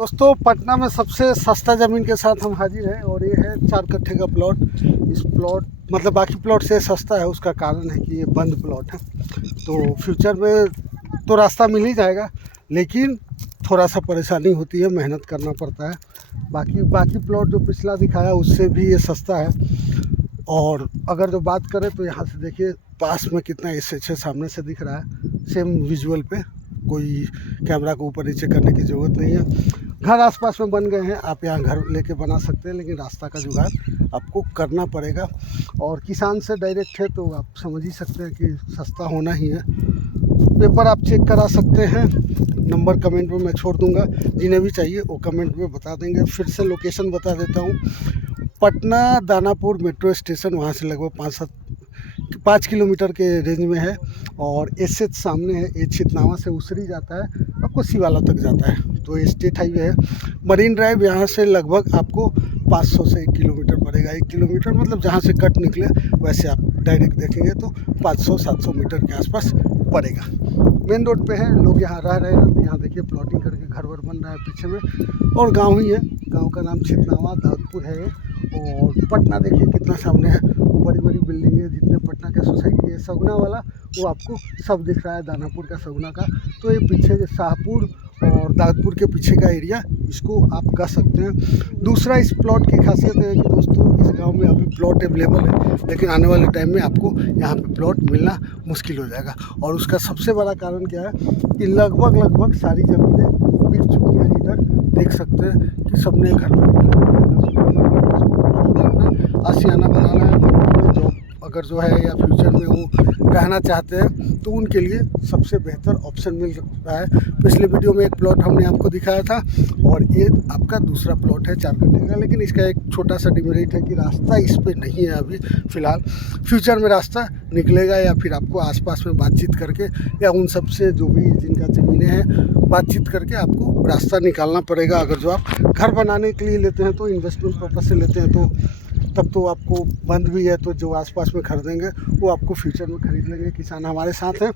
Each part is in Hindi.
दोस्तों पटना में सबसे सस्ता ज़मीन के साथ हम हाजिर हैं और ये है 4 कट्ठे का प्लॉट। इस प्लॉट मतलब बाकी प्लॉट से सस्ता है, उसका कारण है कि ये बंद प्लॉट है। तो फ्यूचर में तो रास्ता मिल ही जाएगा, लेकिन थोड़ा सा परेशानी होती है, मेहनत करना पड़ता है। बाकी प्लॉट जो पिछला दिखाया उससे भी ये सस्ता है। और अगर जो बात करें तो यहाँ से देखिए पास में कितना SH सामने से दिख रहा है, सेम विजुअल पे, कोई कैमरा को ऊपर नीचे करने की ज़रूरत नहीं है। घर आसपास में बन गए हैं, आप यहाँ घर लेके बना सकते हैं, लेकिन रास्ता का जुगाड़ आपको करना पड़ेगा। और किसान से डायरेक्ट है तो आप समझ ही सकते हैं कि सस्ता होना ही है। पेपर आप चेक करा सकते हैं, नंबर कमेंट में मैं छोड़ दूंगा, जिन्हें भी चाहिए वो कमेंट में बता देंगे। फिर से लोकेशन बता देता हूँ, पटना दानापुर मेट्रो स्टेशन, वहाँ से लगभग 5 किलोमीटर के रेंज में है। और SH सामने है, एच चितनावा से उसरी जाता है, आपको शिवाला तक जाता है, तो ये स्टेट हाईवे है। मरीन ड्राइव यहाँ से लगभग आपको 500 से 1 किलोमीटर पड़ेगा। 1 किलोमीटर मतलब जहाँ से कट निकले वैसे आप डायरेक्ट देखेंगे तो 500-700 मीटर के आसपास पड़ेगा। मेन रोड पे है, लोग यहाँ रह रहे हैं। यहाँ देखिए प्लॉटिंग करके घर वर बन रहा है पीछे में, और गांव ही है। गांव का नाम चितनावा दाऊदपुर है। और पटना देखिए कितना सामने है, बड़ी बड़ी बिल्डिंगें, जितने पटना के सोसाइटी है। सगुना वाला वो आपको सब दिख रहा है, दानापुर का, सगुना का। तो ये पीछे शाहपुर और दाऊदपुर के पीछे का एरिया, इसको आप कह सकते हैं। दूसरा इस प्लॉट की खासियत है कि दोस्तों इस गांव में अभी प्लॉट अवेलेबल है, लेकिन आने वाले टाइम में आपको यहाँ पे प्लॉट मिलना मुश्किल हो जाएगा। और उसका सबसे बड़ा कारण क्या है कि लगभग सारी ज़मीनें बिक चुकी हैं। इधर देख सकते हैं कि सबने घर में आशियाना बनाना है, जॉब अगर जो है या फ्यूचर में वो रहना चाहते हैं तो उनके लिए सबसे बेहतर ऑप्शन मिल रहा है। पिछले वीडियो में एक प्लॉट हमने आपको दिखाया था, और ये आपका दूसरा प्लॉट है 4 कट्ठे का। लेकिन इसका एक छोटा सा डिमेरिट है कि रास्ता इस पर नहीं है अभी फ़िलहाल। फ्यूचर में रास्ता निकलेगा, या फिर आपको आसपास में बातचीत करके या उन सब से जो भी जिनका ज़मीनें हैं बातचीत करके आपको रास्ता निकालना पड़ेगा। अगर जो आप घर बनाने के लिए लेते हैं तो इन्वेस्टमेंट पर्पज़ से लेते हैं तो तब तो आपको बंद भी है, तो जो आसपास में खरीदेंगे वो आपको फ्यूचर में खरीद लेंगे। किसान हमारे साथ हैं,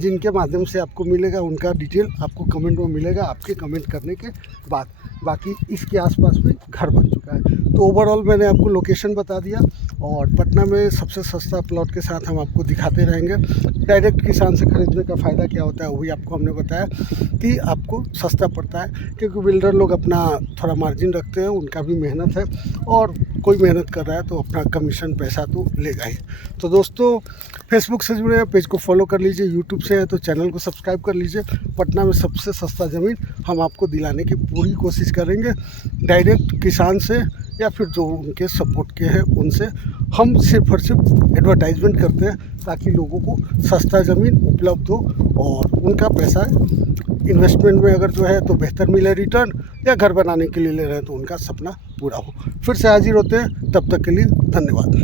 जिनके माध्यम से आपको मिलेगा, उनका डिटेल आपको कमेंट में मिलेगा आपके कमेंट करने के बाद। बाकी इसके आसपास भी घर बन चुका है। तो ओवरऑल मैंने आपको लोकेशन बता दिया, और पटना में सबसे सस्ता प्लॉट के साथ हम आपको दिखाते रहेंगे। डायरेक्ट किसान से खरीदने का फ़ायदा क्या होता है वो भी आपको हमने बताया कि आपको सस्ता पड़ता है, क्योंकि बिल्डर लोग अपना थोड़ा मार्जिन रखते हैं, उनका भी मेहनत है, और कोई मेहनत कर रहा है तो अपना कमीशन पैसा तो लेगा ही। तो दोस्तों फेसबुक से जुड़े हैं, पेज को फॉलो कर लीजिए, यूट्यूब से है तो चैनल को सब्सक्राइब कर लीजिए। पटना में सबसे सस्ता ज़मीन हम आपको दिलाने की पूरी कोशिश करेंगे, डायरेक्ट किसान से या फिर जो उनके सपोर्ट के हैं उनसे। हम सिर्फ और सिर्फ एडवर्टाइजमेंट करते हैं ताकि लोगों को सस्ता ज़मीन उपलब्ध हो, और उनका पैसा इन्वेस्टमेंट में अगर जो है तो बेहतर मिले रिटर्न, या घर बनाने के लिए ले रहे हैं तो उनका सपना पूरा हो। फिर से हाजिर होते हैं, तब तक के लिए धन्यवाद।